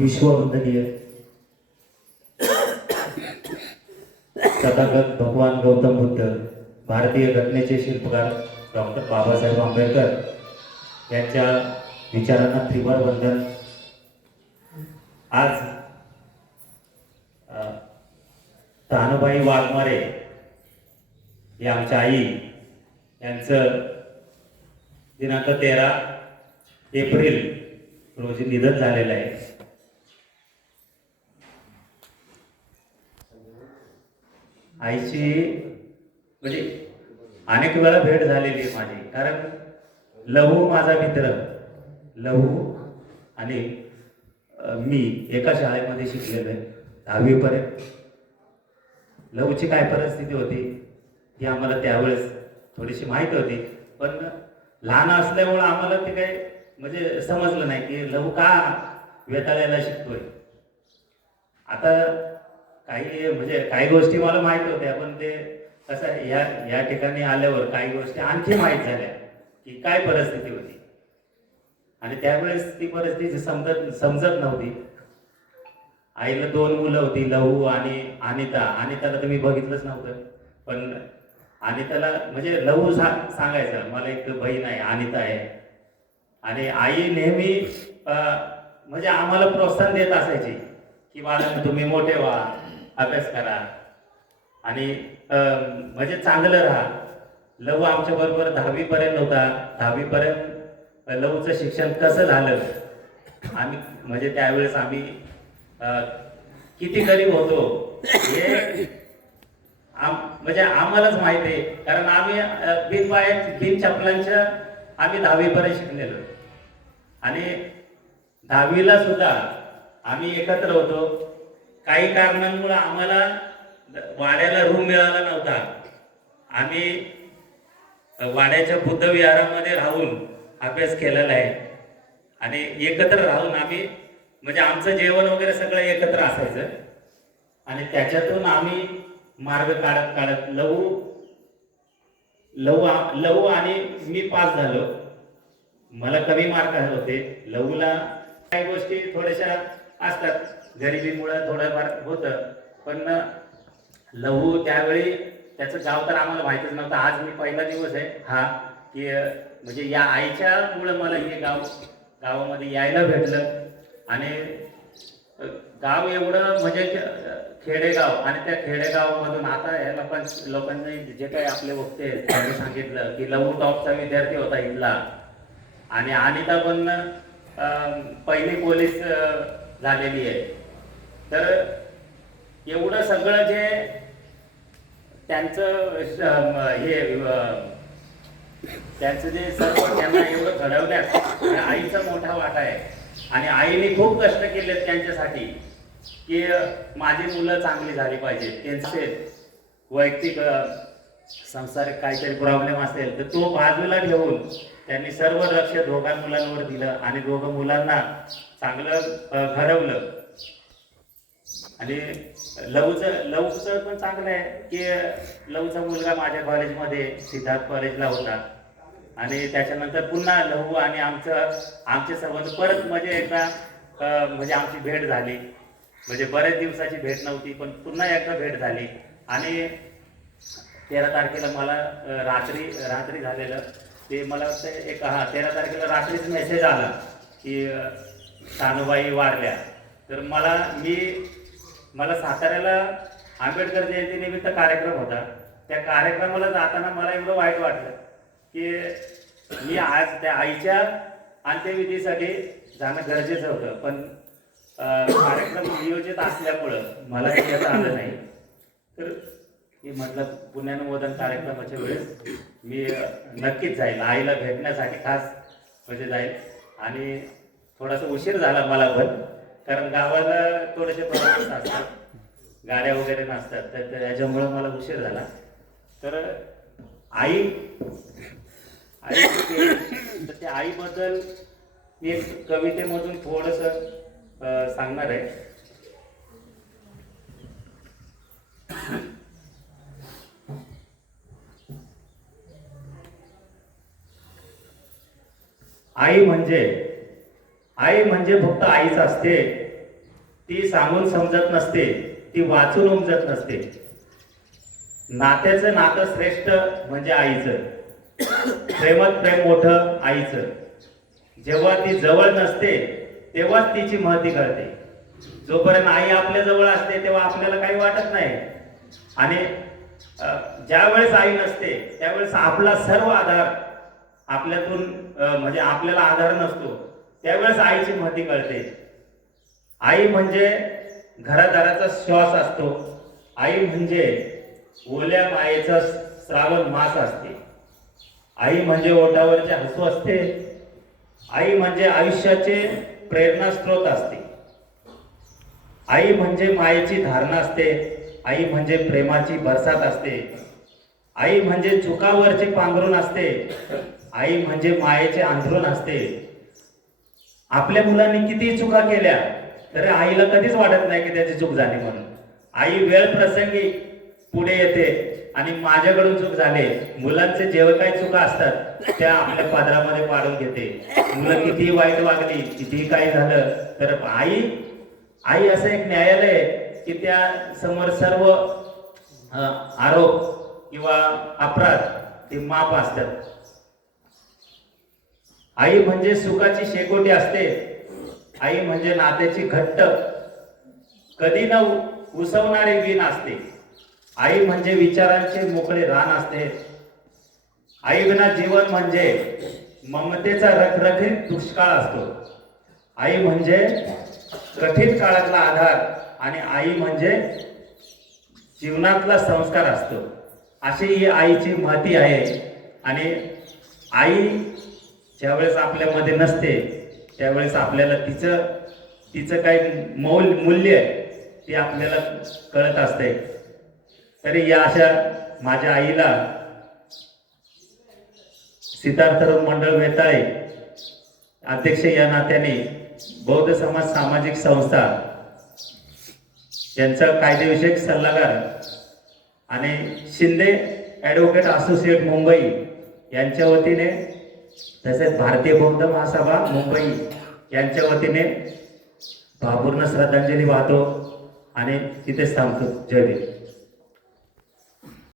विश्ववंदनीय तथागत भगवान गौतम बुद्ध, भारतीय घटनेचे शिल्पकार डॉक्टर बाबासाहेब आंबेडकर यांच्या विचारांना त्रिवार वंदन. आज तानुबाई वाघमारे या आमच्या आई यांचं दिनांक 13 एप्रिल रोजी निधन झालेलं आहे. आईची म्हणजे अनेक वेळा भेट झालेली आहे माझी, कारण लहू माझा मित्र, लहू आणि मी एका शाळेमध्ये शिकलेलो आहे 10वी पर्यंत. लहूची काय परिस्थिती होती ही आम्हाला त्यावेळेस थोडीशी माहिती होती, पण लहान असल्यामुळं आम्हाला ते काही म्हणजे समजलं नाही की लहू का वेताळायला शिकतोय. आता काही गोष्टी मला माहित होत्या, पण ते कसं या ठिकाणी आल्यावर काही गोष्टी आणखी माहीत झाल्या की काय परिस्थिती होती, आणि त्यावेळेस ती परिस्थिती समजत नव्हती. आईला 2 मुलं होती, लहू आणि अनिता. अनिताला तुम्ही बघितलंच नव्हतं, पण अनिताला म्हणजे लहू सांगायचं मला एक बहीण आहे, अनिता आहे. आणि आई नेहमी म्हणजे आम्हाला प्रोत्साहन देत असायची की बाळा तुम्ही मोठे व्हा, अभ्यास करा आणि म्हणजे चांगलं राहा. लहू आमच्या बरोबर 10वी पर्यंत होता. 10वी पर्यंत लहूचं शिक्षण कसं झालं, आम्ही म्हणजे त्यावेळेस आम्ही किती गरीब होतो हे म्हणजे आम्हालाच माहिती आहे, कारण आम्ही बिन चपलांच्या आम्ही 10वी पर्यंत शिकलेलो. आणि 10वीला सुद्धा आम्ही एकत्र होतो. काही कारणांमुळे आम्हाला वाड्याला रूम मिळाला नव्हता. आम्ही वाड्याच्या बुद्ध विहारामध्ये राहून अभ्यास केलेला आहे, आणि एकत्र राहून आम्ही म्हणजे आमचं जेवण वगैरे सगळं एकत्र असायचं. आणि त्याच्यातून आम्ही मार्ग काढत लहू आणि मी पास झालो. मला कमी मार्क होते. लहूला काही गोष्टी थोड्याशा असतात, गरिबीमुळं थोडंफार होतं, पण लहू त्यावेळी त्याचं गाव तर आम्हाला माहितीच नव्हतं. आज मी पहिला दिवस आहे हा की म्हणजे या आईच्यामुळं मला हे गावामध्ये यायला भेटलं. आणि गाव एवढं म्हणजे खेडेगाव, आणि त्या खेडेगावामधून आता या लोकांनी जे काही आपले वक्ते त्यांनी सांगितलं की लहू टॉपचा विद्यार्थी होता इथला, आणि अनिता पण पहिली पोलीस झालेली आहे. तर एवढं सगळं जे त्यांचं जे सर्व त्यांना एवढं घडवण्यात आईचा मोठा वाटा आहे. आणि आईने खूप कष्ट केलेत त्यांच्यासाठी की माझी मुलं चांगली झाली पाहिजे. त्यांचे वैयक्तिक संसारिक काहीतरी प्रॉब्लेम असेल तर तो बाजूला ठेवून त्यांनी सर्व लक्ष दोघां मुलांवर दिलं, आणि दोघं मुलांना चांगलं घडवलं. आणि लहूचं पण चांगलं आहे की लहूचा मुलगा माझ्या कॉलेजमध्ये सिद्धार्थ कॉलेजला होता, आणि त्याच्यानंतर पुन्हा लहू आणि आमचे संबंध परत म्हणजे एकदा म्हणजे आमची भेट झाली. म्हणजे बऱ्याच दिवसाची भेट नव्हती, पण पुन्हा एकदा भेट झाली. आणि 13 तारखेला मला रात्री झालेलं ते मला वाटतं 13 तारखेला रात्रीच मेसेज आला की तानुबाई वारल्या. तर मला साताऱ्याला आंबेडकर जयंतीनिमित्त कार्यक्रम होता. त्या कार्यक्रमाला जाताना मला एवढं वाईट वाटलं की मी आज त्या आईच्या अंत्यविधीसाठी जाणं गरजेचं होतं, पण कार्यक्रम नियोजित असल्यामुळं मला काही येता आलं नाही. तर मी म्हटलं पुण्यानुमोदन कार्यक्रमाच्या वेळेस मी नक्कीच जाईल, आईला भेटण्यासाठी खास म्हणजे जाईल. आणि थोडासा उशीर झाला मला पण, कारण गावाला थोडेसे प्रॉब्लेम्स असतात, गाड्या वगैरे नसतात, तर त्याच्यामुळं मला उशीर झाला. तर त्या आईबद्दल मी एक कवितेमधून थोडंसं सांगणार आहे. आई म्हणजे फक्त आईच असते. ती सांगून समजत नसते, ती वाचून उमजत नसते. नात्याचं नातं श्रेष्ठ म्हणजे आईचं. प्रेमात प्रेम मोठं आईचं. जेव्हा ती जवळ नसते तेव्हाच तिची महती कळते. जोपर्यंत आई आपल्या जवळ असते तेव्हा आपल्याला काही वाटत नाही. आणि ज्या वेळेस आई नसते त्यावेळेस आपला सर्व आधार आपल्यातून म्हणजे आपल्याला आधार नसतो, त्यावेळेस आईची महती कळते. आई म्हणजे घरादाराचा श्वास असतो. आई म्हणजे ओल्या मायेचा श्रावण मास असते. आई म्हणजे ओठावरचे हसू असते. आई म्हणजे आयुष्याचे प्रेरणास्त्रोत असते. आई म्हणजे मायेची धारणा असते. आई म्हणजे प्रेमाची बरसात असते. आई म्हणजे चुकावरचे पांघरून असते. आई म्हणजे मायेचे अंथरूण असते. आपल्या मुलांनी किती चुका केल्या तरी आईला कधीच वाटत नाही की त्याची चूक झाली म्हणून. आई वेळ प्रसंगी पुढे येते आणि माझ्याकडून चूक झाले, मुलांचे जेव्हा काही चुका असतात त्या आपल्या पदरामध्ये पाडून घेते. मुलं किती वाईट वागली, किती काही झालं तर आई असं एक न्यायालय आहे की त्या समोर सर्व आरोप किंवा अपराध ते माफ असतात. आई म्हणजे सुखाची शेकोटी असते. आई म्हणजे नात्याची घट्ट कधी न उसवणारी वीण असते. आई म्हणजे विचारांचे मोकळे रान असते. आई विना जीवन म्हणजे ममतेचा रखरखीत दुष्काळ असतो. आई म्हणजे कठीण काळातला आधार आणि आई म्हणजे जीवनातला संस्कार असतो. अशी ही आईची महती आहे. आणि आई ज्यावेळेस आपल्यामध्ये नसते त्यावेळेस आपल्याला तिचं काही मूल्य ते आपल्याला कळत असते. तरी या अशा माझ्या आईला सिद्धार्थ मंडळ वेताळे अध्यक्ष या नात्याने बौद्ध समाज सामाजिक संस्था यांचा कायदेविषयक सल्लागार आणि शिंदे ॲडव्होकेट असोसिएट मुंबई यांच्या वतीने तसेच भारतीय बौद्ध महासभा मुंबई यांच्या वतीने भावपूर्ण श्रद्धांजली वाहतो आणि तिथेच थांबतो. जय भीम.